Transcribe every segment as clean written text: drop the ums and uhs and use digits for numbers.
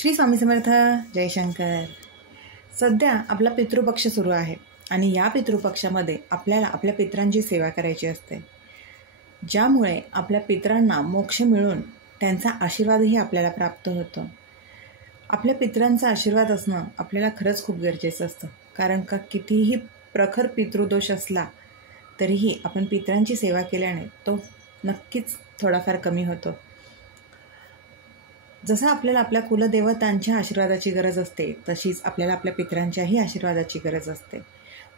श्री स्वामी समर्थ. जयशंकर. सध्या आपला पितृपक्ष सुरू आहे आणि या पितृपक्षामध्ये आपल्याला आपल्या पितरांची सेवा करायची असते, ज्यामुळे आपल्या पितरांना मोक्ष मिळून त्यांचा आशीर्वादही आपल्याला प्राप्त होतो. आपल्या पितरांचा आशीर्वाद असणं आपल्याला खरंच खूप गरजेचं असतं, कारण का कितीही प्रखर पितृदोष असला तरीही आपण पितरांची सेवा केल्याने तो नक्कीच थोडाफार कमी होतो. जसं आपल्याला आपल्या कुलदेवतांच्या आशीर्वादाची गरज असते, तशीच आपल्याला आपल्या पितरांच्याही आशीर्वादाची गरज असते.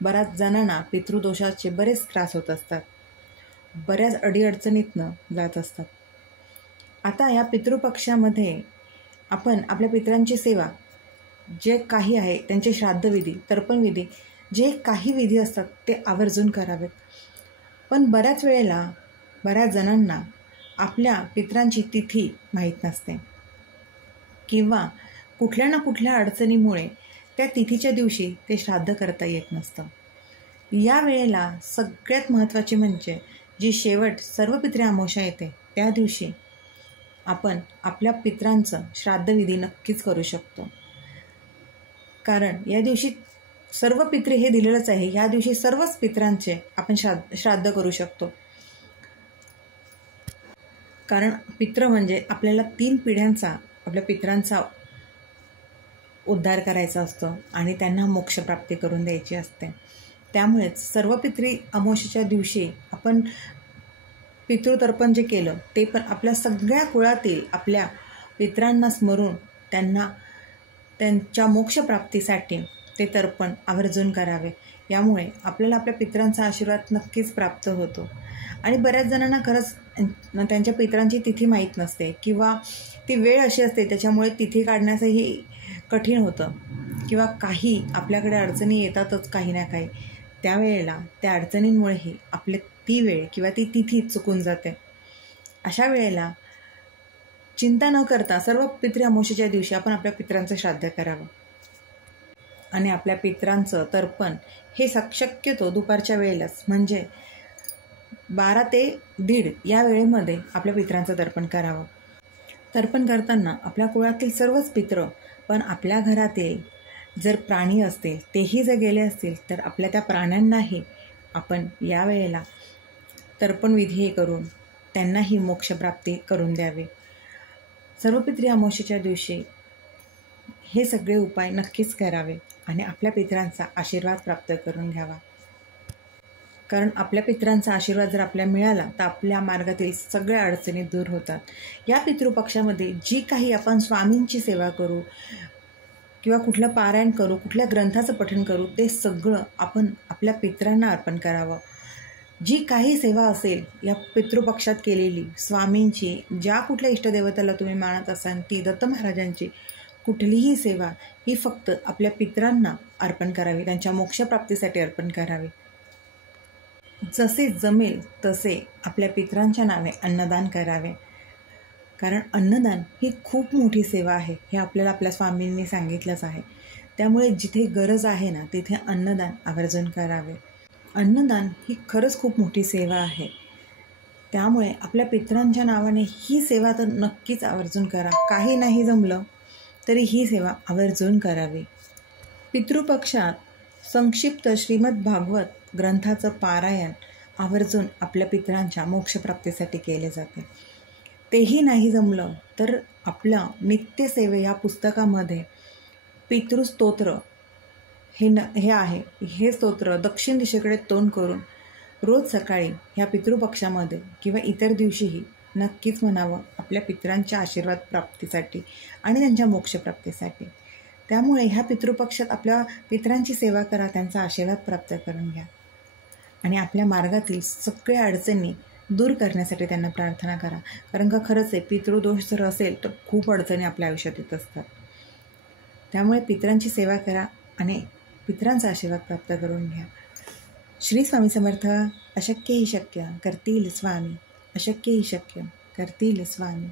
बऱ्याच जणांना पितृदोषाचे बरेच त्रास होत असतात, बऱ्याच अडीअडचणीतनं जात असतात. आता या पितृपक्षामध्ये आपण आपल्या पितरांची सेवा जे काही आहे, त्यांचे श्राद्धविधी, तर्पणविधी, जे काही विधी असतात ते आवर्जून करावेत. पण बऱ्याच वेळेला बऱ्याच जणांना आपल्या पितरांची तिथी माहीत नसते किंवा कुठल्या ना कुठल्या अडचणीमुळे त्या तिथीच्या दिवशी ते श्राद्ध करता येत नसतं. या वेळेला सगळ्यात महत्त्वाची म्हणजे जी शेवट सर्व पितृ अमावस्या येते, त्या दिवशी आपण आपल्या पितरांचं श्राद्धविधी नक्कीच करू शकतो. कारण या दिवशी सर्व पितृ हे दिलेलंच आहे, या दिवशी सर्वच पितरांचे आपण श्राद्ध करू शकतो. कारण पितृ म्हणजे आपल्याला 3 पिढ्यांचा आपल्या पितरांचा उद्धार करायचा असतो आणि त्यांना मोक्षप्राप्ती करून द्यायची असते. त्यामुळेच सर्व पितृ अमावस्येच्या दिवशी आपण पितृतर्पण जे केलं ते पण आपल्या सगळ्या कुळातील आपल्या पितरांना स्मरून त्यांना त्यांच्या मोक्षप्राप्तीसाठी ते तर्पण आवर्जून करावे. यामुळे आपल्याला आपल्या पितरांचा आशीर्वाद नक्कीच प्राप्त होतो. आणि बऱ्याच जणांना खरंच त्यांच्या पितरांची तिथी माहीत नसते किंवा ती वेळ अशी असते, त्याच्यामुळे तिथी काढण्यासही कठीण होतं किंवा काही आपल्याकडे अडचणी येतातच काही ना काही. त्यावेळेला त्या अडचणींमुळेही आपले ती वेळ किंवा ती तिथी चुकून जाते. अशा वेळेला चिंता न करता सर्व पितृ अमावस्येच्या दिवशी आपण आपल्या पितरांचं श्राद्ध करावं आणि आपल्या पितरांचं तर्पण हे शक्यतो दुपारच्या वेळेलाच, म्हणजे 12 ते 1:30 या वेळेमध्ये आपल्या पितरांचं तर्पण करावं. तर्पण करताना आपल्या कुळातील सर्वच पितृ, पण आपल्या घरातील जर प्राणी असतील तेही जर गेले असतील तर आपल्या त्या प्राण्यांनाही आपण या वेळेला तर्पणविधी करून त्यांनाही मोक्षप्राप्ती करून द्यावे. सर्व पितृ अमावस्येच्या दिवशी हे सगळे उपाय नक्कीच करावे आणि आपल्या पितरांचा आशीर्वाद प्राप्त करून घ्यावा. कारण आपल्या पितरांचा आशीर्वाद जर आपल्याला मिळाला तर आपल्या मार्गातील सगळ्या अडचणी दूर होतात. या पितृपक्षामध्ये जी काही आपण स्वामींची सेवा करू किंवा कुठलं पारायण करू, कुठल्या ग्रंथाचं पठण करू, ते सगळं आपण आपल्या पितरांना अर्पण करावं. जी काही सेवा असेल या पितृपक्षात केलेली, स्वामींची, ज्या कुठल्या इष्टदेवताला तुम्ही मानत असाल ती, दत्त महाराजांची कुठलीही सेवा ही फक्त आपल्या पितरांना अर्पण करावी, त्यांच्या मोक्षप्राप्तीसाठी अर्पण करावी. जसे जमेल तसे आपल्या पितरांच्या नावे अन्नदान करावे. कारण अन्नदान ही खूप मोठी सेवा आहे, हे आपल्याला आपल्या स्वामींनी सांगितलंच आहे. त्यामुळे जिथे गरज आहे ना तिथे अन्नदान आवर्जून करावे. अन्नदान ही खरंच खूप मोठी सेवा आहे. त्यामुळे आपल्या पितरांच्या नावाने ही सेवा तर नक्कीच आवर्जून करा. काही नाही जमलं तरी ही सेवा आवर्जून करावी. पितृपक्षात संक्षिप्त श्रीमद भागवत ग्रंथाचं पारायण आवर्जून आपल्या पितरांच्या मोक्षप्राप्तीसाठी केले जाते. तेही नाही जमलं तर आपल्या नित्यसेवे या पुस्तकामध्ये पितृस्तोत्र हे आहे. हे स्तोत्र दक्षिण दिशेकडे तोंड करून रोज सकाळी ह्या पितृपक्षामध्ये किंवा इतर दिवशीही नक्कीच म्हणावं आपल्या पितरांच्या आशीर्वाद प्राप्तीसाठी आणि त्यांच्या मोक्षप्राप्तीसाठी. त्यामुळे ह्या पितृपक्षात आपल्या पितरांची सेवा करा, त्यांचा आशीर्वाद प्राप्त करून घ्या आणि आपल्या मार्गातील सगळ्या अडचणी दूर करण्यासाठी त्यांना प्रार्थना करा. कारण का खरंच आहे, पितृदोष जर असेल तर खूप अडचणी आपल्या आयुष्यात येत असतात. त्यामुळे पितरांची सेवा करा आणि पितरांचा आशीर्वाद प्राप्त करून घ्या. श्री स्वामी समर्थ. अशक्य ही शक्य करतील स्वामी, अशक्य ही शक्य करतील स्वामी.